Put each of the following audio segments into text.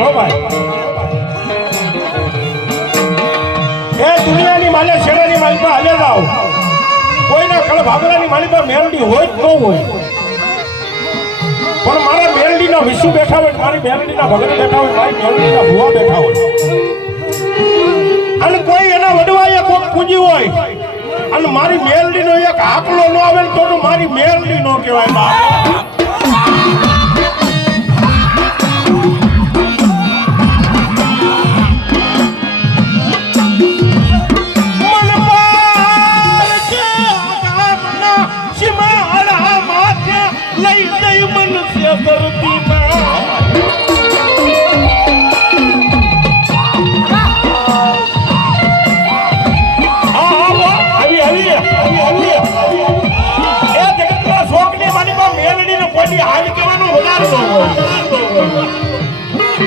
હો ભાઈ એ દુનિયાની માલે શેરાની માલી પર હાલે જાવ કોઈના કળ ભાગલાની માલી પર મેલડી હોય જ ન હોય પણ મારા મેલડીના વિશુ બેઠા હોય મારી મેલડીના ભગત બેઠા હોય મારી મેલડીના ભુવા બેઠા હોય અને કોઈ એના વડવાએ કોક પૂજી હોય અને મારી મેલડીનો એક આકલો ન આવે તો મારી મેલડી નો કહેવાય બાપ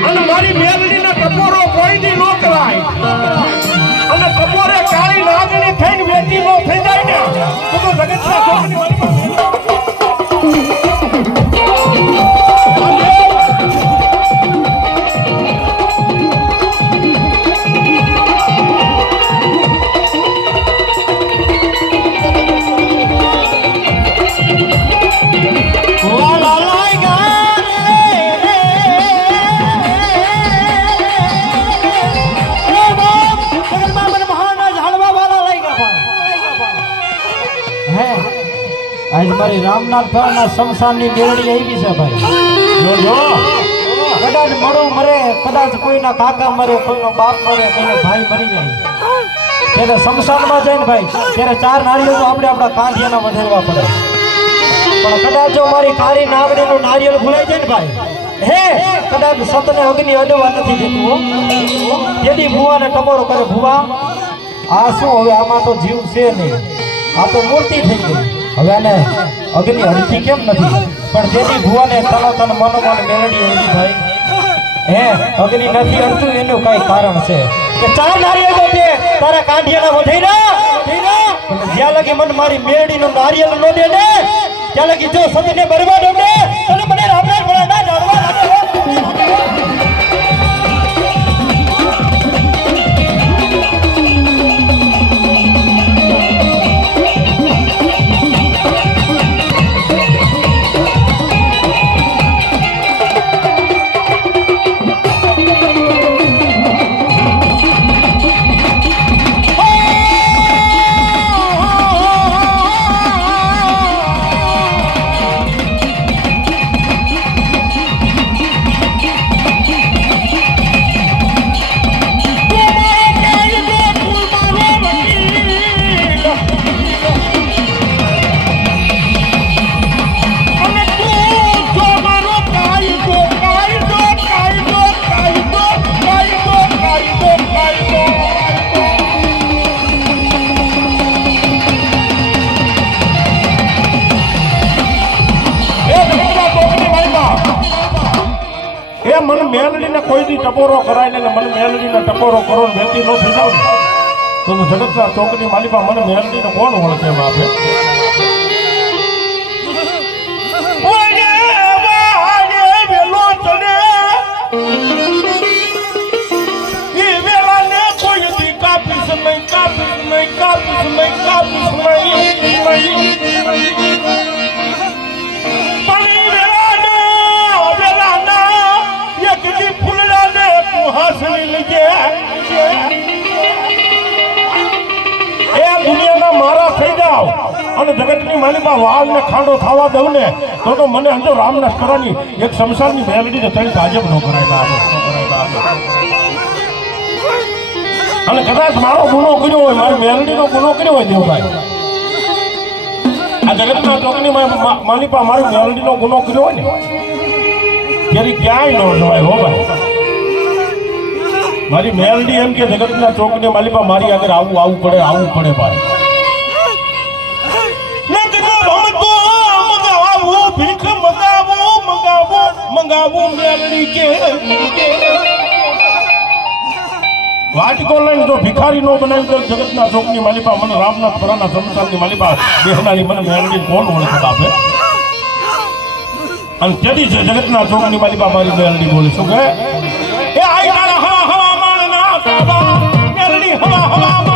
અને મારી મેલડીના ટપોરો કોઈની નો કરાય અને ટપોરે કાળી નાગણી થઈને વેચી નો થઈ જાય ને તો જગતના છોકરી આજ મારી રામનાથ ફળના શમશાનની મેળડી આવી છે ભાઈ જો કદાચ મળું મરે કદાચ કોઈના કાકા મરે કોઈનો બાપ મરે કોઈનો ભાઈ મરી જાય ત્યારે શમશાનમાં જઈને ભાઈ ત્યારે 4 નારિયેળ તો આપણે આપણા કાંધિયાના વધારવા પડે પણ કદાચ જો મારી કાળી નાગણીનું નારિયેળ ભૂલાઈ જાય ને ભાઈ હે કદાચ સતને અગ્નિ અડવા નથી દેતું તેથી ભુવાને ટપોરો કરે ભુવા આ શું હવે આમાં તો જીવ છે નહીં આ તો મૂર્તિ થઈ ગઈ હવે આને અગ્નિ હરતી કેમ નથી પણ તેથી ભુવાને તન મનોમન મેળડી હરતી ભાઈ હે અગ્નિ નથી હરતું એનું કઈ કારણ છે કે 4 નારિયેળ તો તે તારા કાંઢિયાના વધેરા પણ જ્યાં લગી મન મારી મેળડીનું નારિયેળ નો દે ને ત્યાં લગી જો સતીને બરબાદ ને તને મને રામનાથ ભળાના જાણવા લાગ્યો મેલડીને કોઈ દી ટપોરો કરાય ને મને મેલડીને ટપોરો કરો વેતી નો થઈ જાવ તો જગતના ચોકની માલિકા મને મેલડીને કોણ ઓળખે આપે અને જગતની માલિકા વાળ ને ખાંડો થવા દઉં ને તો મને અંજો રામનાથ કરાની એક શમશાનની મેલડીને તળી તાજબ નો કરાય અને કદાચ મારો ગુનો કર્યો હોય મારી મેલડીનો ગુનો કર્યો હોય દેવભાઈ આ જગતના ચોકની માલિકા મારી મેલડીનો ગુનો કર્યો હોય ને ત્યારે ક્યાંય ન જવાય હો ભાઈ મારી મેલડી એમ કે જગતના ચોકની માલિકા મારી આગળ આવવું પડે ભાઈ મંગાવું મેલડી કે વાટકો લઈને જો ભિખારી નો બનાવી તો જગતના ચોકની માલિકા મને રામનાથ પરાના શમશાનની માલિકા બેહનારી મને મેલડી કોણ ઓળખે આપે અને તેથી જગતના ચોકની માલિકા મારી મેલડી બોલે શું કહે એ આઈ તારા હવા હવા માણ ના તાબા મેલડી હવા હવા